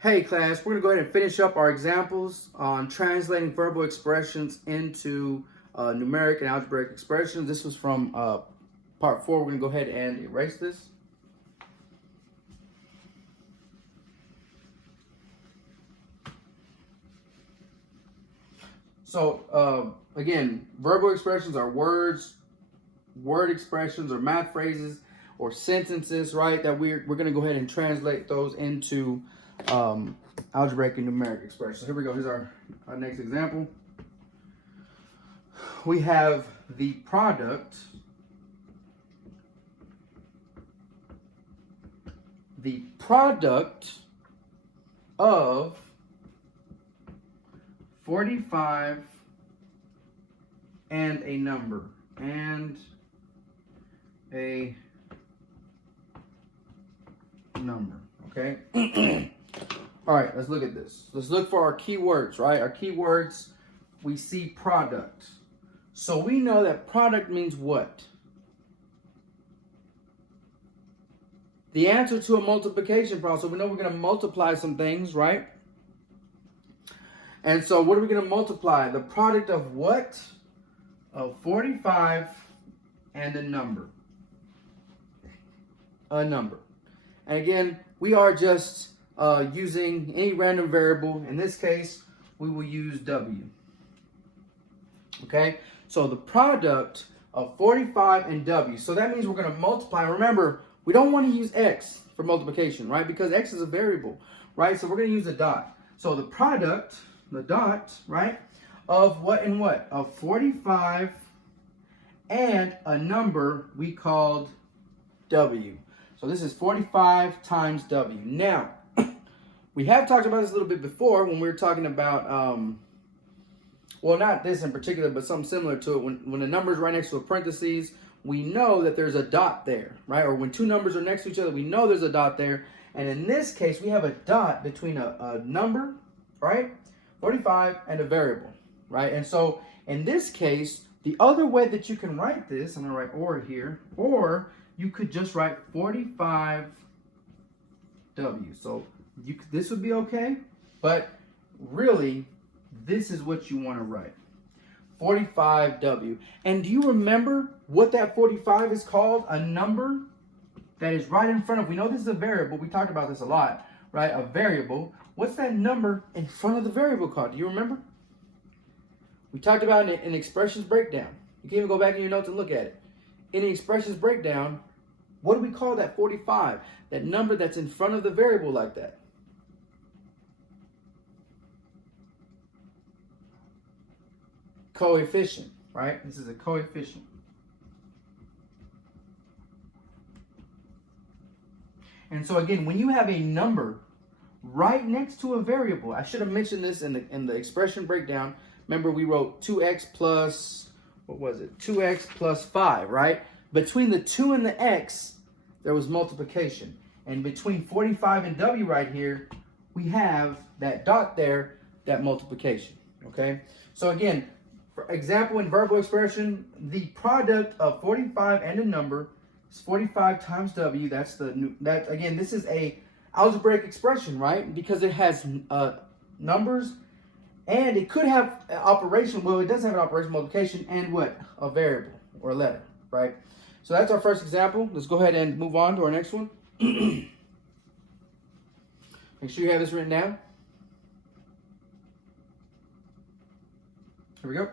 Hey class, we're going to go ahead and finish up our examples on translating verbal expressions into numeric and algebraic expressions. This was from part 4. We're going to go ahead and erase this. So again, verbal expressions are words, word expressions, or math phrases, or sentences, right? That we're going to go ahead and translate those into algebraic and numeric expressions. Here we go. Here's our next example. We have the product of 45 and a number okay? All right, let's look at this. Let's look for our keywords, right? Our keywords, we see product. So we know that product means what? The answer to a multiplication problem. So we know we're going to multiply some things, right? And so what are we going to multiply? The product of what? Of 45 and a number. A number. And again, we are just using any random variable. In this case, we will use W. Okay? So the product of 45 and W. So that means we're going to multiply. Remember, we don't want to use X for multiplication, right? Because X is a variable, right? So we're going to use a dot. So the product, the dot, right, of what and what? Of 45 and a number we called W. So this is 45 times W. Now, we have talked about this a little bit before when we were talking about, well, not this in particular, but something similar to it. When a number is right next to a parentheses, we know that there's a dot there, right? Or when two numbers are next to each other, we know there's a dot there. And in this case, we have a dot between a number, right? 45 and a variable, right? And so in this case, the other way that you can write this, I'm going to write or here, or you could just write 45W. So this would be okay, but really, this is what you want to write. 45W. And do you remember what that 45 is called? A number that is right in front of, we know this is a variable. We talked about this a lot, right? A variable. What's that number in front of the variable called? Do you remember? We talked about it in expressions breakdown. You can even go back in your notes and look at it. In the expressions breakdown, what do we call that 45? That number that's in front of the variable like that. Coefficient, right? This is a coefficient. And so again, when you have a number right next to a variable, I should have mentioned this in the expression breakdown. Remember, we wrote 2x plus, what was it? 2x plus 5, right? Between the 2 and the x, there was multiplication. And between 45 and W right here, we have that dot there, that multiplication, okay? So again, for example, in verbal expression, the product of 45 and a number is 45 times W. That's again, this is a algebraic expression, right? Because it has numbers, and it could have an operation. Well, it does have an operation, multiplication, and what? A variable or a letter, right? So that's our first example. Let's go ahead and move on to our next one. Make sure you have this written down. Here we go.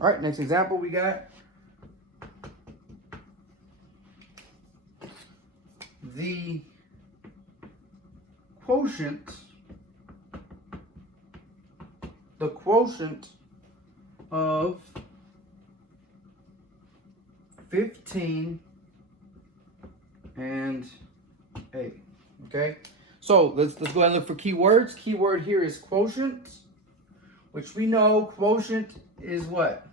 All right, next example we got the quotient of 15 and 8. Okay, so let's go ahead and look for keywords. Keyword here is quotient, which we know quotient is what?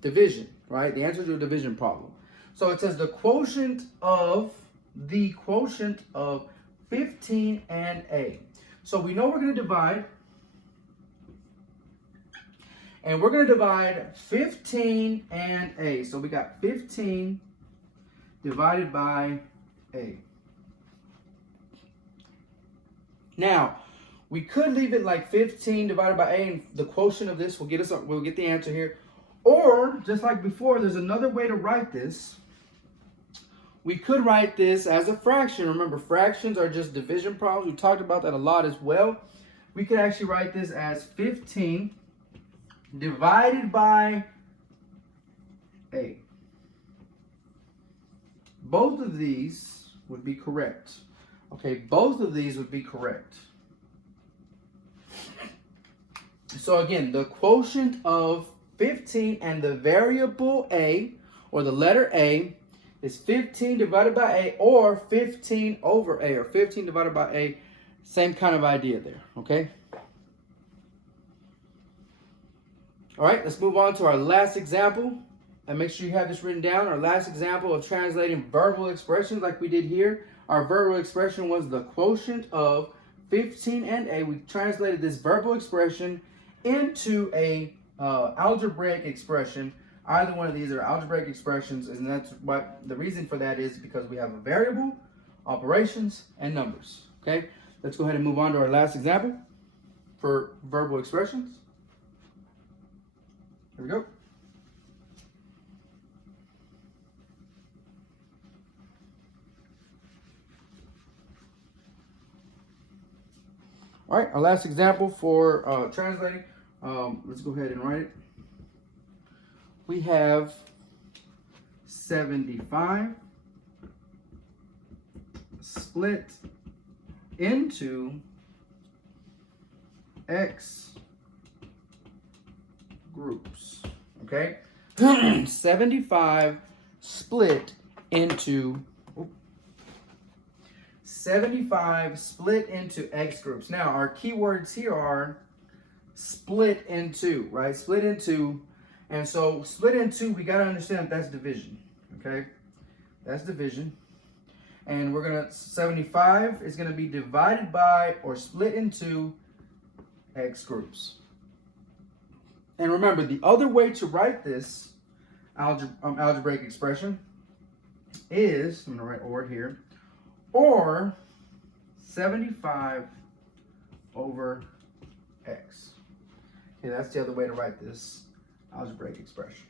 Division, right? The answer to a division problem. So it says the quotient of 15 and 8. So we know we're going to divide And we're going to divide 15 and a. So we got 15 divided by a. Now, we could leave it like 15 divided by a, and the quotient of this will get us, we'll get the answer here. Or, just like before, there's another way to write this. We could write this as a fraction. Remember, fractions are just division problems. We talked about that a lot as well. We could actually write this as 15 divided by a. Both of these would be correct. Okay, both of these would be correct. So again, the quotient of 15 and the variable a, or the letter a, is 15 divided by a, or 15 over a, or 15 divided by a. Same kind of idea there, okay? All right, let's move on to our last example. And make sure you have this written down. Our last example of translating verbal expressions like we did here. Our verbal expression was the quotient of 15 and a. We translated this verbal expression into a algebraic expression. Either one of these are algebraic expressions, and that's what the reason for that is because we have a variable, operations, and numbers. Okay, let's go ahead and move on to our last example for verbal expressions. Here we go. All right, our last example for translating. Let's go ahead and write it. We have 75 split into X groups. Okay? 75 split into 75 split into X groups. Now, our keywords here are split into, right? Split into. And so split into, we got to understand that's division, okay? That's division. And we're going to, 75 is going to be divided by or split into X groups. And remember, the other way to write this algebraic expression is, I'm going to write or here, or 75 over X. Okay, that's the other way to write this algebraic expression.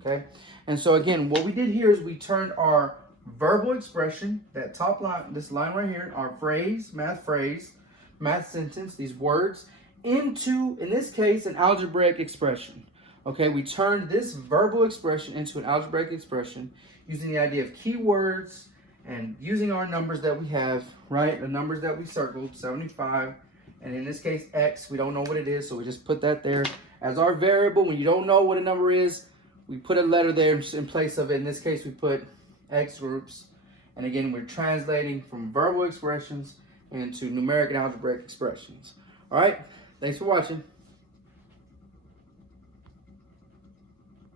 Okay, and so again, what we did here is we turned our verbal expression, that top line, this line right here, our phrase, math sentence, these words, into, in this case, an algebraic expression. Okay, we turned this verbal expression into an algebraic expression using the idea of keywords and using our numbers that we have, right? The numbers that we circled, 75, and in this case, X, we don't know what it is, so we just put that there as our variable. When you don't know what a number is, we put a letter there in place of it. In this case, we put X groups. And again, we're translating from verbal expressions into numeric and algebraic expressions. All right, thanks for watching.